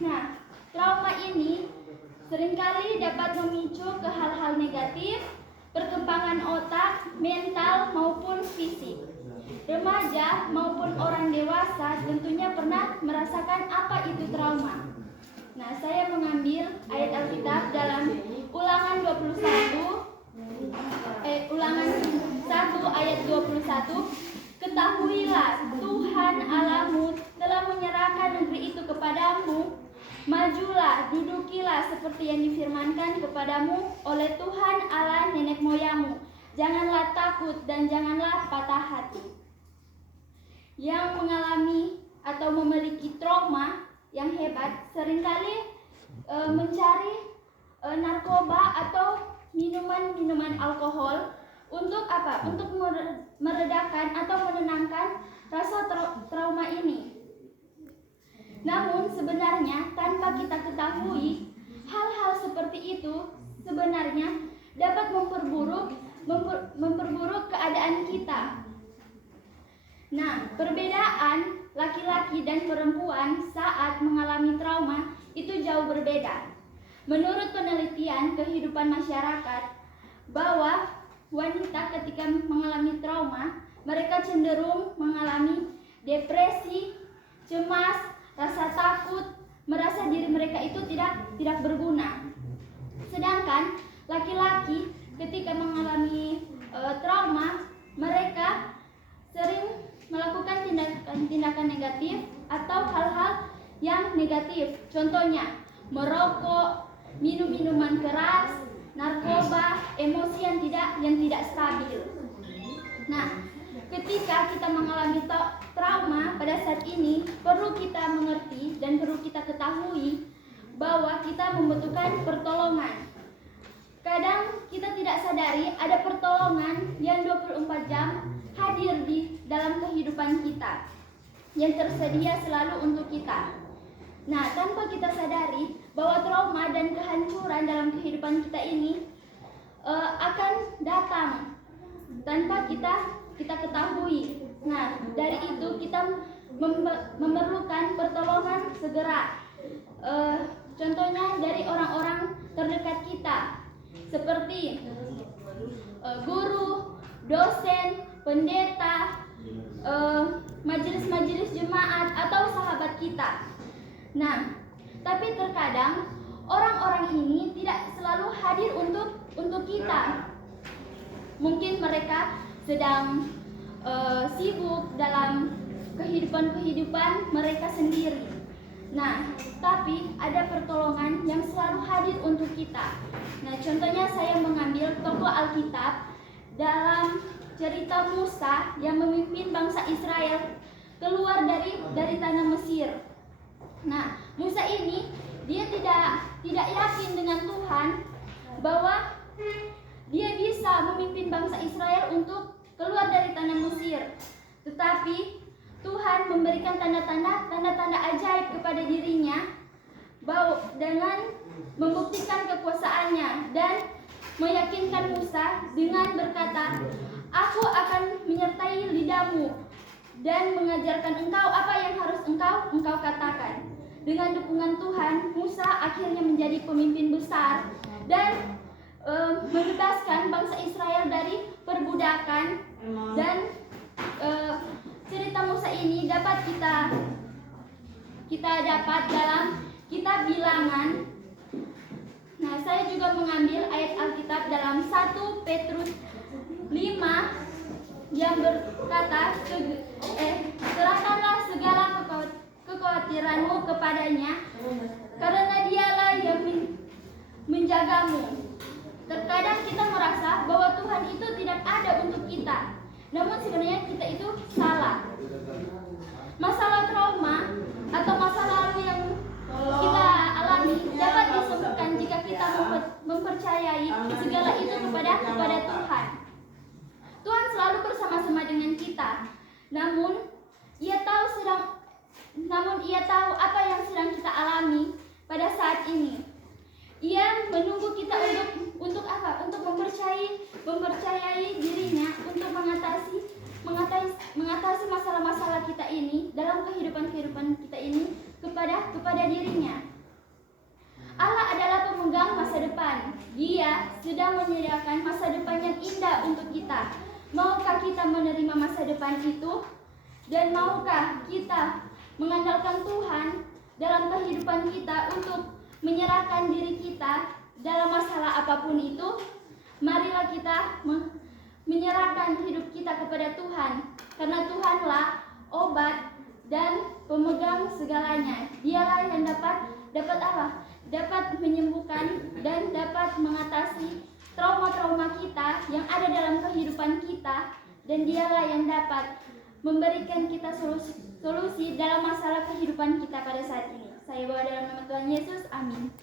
Nah, trauma ini seringkali dapat memicu ke hal-hal negatif, perkembangan otak, mental maupun fisik. Remaja maupun orang dewasa tentunya pernah merasakan apa itu trauma. Nah, saya mengambil ayat Alkitab dalam Ulangan 1 ayat 21. Ketahuilah Tuhan Allahmu telah menyerahkan negeri itu kepadamu. Majulah, dudukilah seperti yang difirmankan kepadamu oleh Tuhan Allah nenek moyangmu. Janganlah takut dan janganlah patah hati. Yang mengalami atau memiliki trauma yang hebat seringkali mencari narkoba atau minuman-minuman alkohol untuk apa? Untuk meredakan atau menenangkan rasa trauma ini. Namun sebenarnya tanpa kita ketahui, hal-hal seperti itu sebenarnya dapat memperburuk keadaan kita. Nah, perbedaan laki-laki dan perempuan saat mengalami trauma itu jauh berbeda. Menurut penelitian kehidupan masyarakat, bahwa wanita ketika mengalami trauma, mereka cenderung mengalami depresi, cemas, rasa takut, merasa diri mereka itu tidak berguna. Sedangkan laki-laki ketika mengalami trauma, mereka sering melakukan tindakan negatif atau hal-hal yang negatif. Contohnya, merokok, minum minuman keras, narkoba, emosi yang tidak stabil. Nah, ketika kita mengalami trauma pada saat ini, perlu kita mengerti dan perlu kita ketahui bahwa kita membutuhkan pertolongan. Kadang kita tidak sadari ada pertolongan yang 24 jam hadir di dalam kehidupan kita, yang tersedia selalu untuk kita. Nah, tanpa kita sadari bahwa trauma dan kehancuran dalam kehidupan kita ini akan datang tanpa kita ketahui. Nah, dari itu kita memerlukan pertolongan segera. Contohnya dari orang-orang terdekat kita, seperti guru, dosen, pendeta, majelis-majelis jemaat atau sahabat kita. Nah, tapi terkadang orang-orang ini tidak selalu hadir untuk kita. Mungkin mereka sedang sibuk dalam kehidupan mereka sendiri. Nah, tapi ada pertolongan yang selalu hadir untuk kita. Nah, contohnya saya mengambil tokoh Alkitab dalam cerita Musa yang memimpin bangsa Israel keluar dari tanah Mesir. Nah, Musa ini dia tidak yakin dengan Tuhan bahwa dia bisa memimpin bangsa Israel untuk keluar dari tanah Mesir. Tetapi Tuhan memberikan tanda-tanda ajaib kepada dirinya bahwa dengan membuktikan kekuasaannya dan meyakinkan Musa dengan berkata, "Aku akan menyertai lidahmu dan mengajarkan engkau apa yang harus engkau katakan." Dengan dukungan Tuhan, Musa akhirnya menjadi pemimpin besar dan membebaskan bangsa Israel dari perbudakan. Dan cerita Musa ini dapat kita dapat dalam kitab Bilangan. Nah, saya juga mengambil ayat Alkitab dalam 1 Petrus 5 yang berkata, serahkanlah segala kekhawatiranmu kepadanya, karena dialah yang menjagamu. Terkadang kita merasa bahwa Tuhan itu tidak ada untuk kita, namun sebenarnya kita itu salah. Masalah trauma atau masa lalu yang kita alami dapat disembuhkan jika kita mempercayai segala itu kepada Tuhan. Tuhan selalu bersama-sama dengan kita. Namun Ia tahu apa yang sedang kita alami pada saat ini. Ia menunggu kita untuk apa? Untuk mempercayai dirinya untuk mengatasi masalah-masalah kita ini dalam kehidupan kita ini kepada dirinya. Allah adalah pemegang masa depan. Dia sudah menyediakan masa depan yang indah untuk kita. Maukah kita menerima masa depan itu? Dan maukah kita mengandalkan Tuhan dalam kehidupan kita untuk menyerahkan diri kita dalam masalah apapun itu? Marilah kita menyerahkan hidup kita kepada Tuhan, karena Tuhanlah obat dan pemegang segalanya. Dialah yang dapat apa? Dapat menyembuhkan dan dapat mengatasi trauma-trauma kita yang ada dalam kehidupan kita, dan dialah yang dapat memberikan kita solusi dalam masalah kehidupan kita pada saat ini. Saya bawa dalam nama Tuhan Yesus, amin.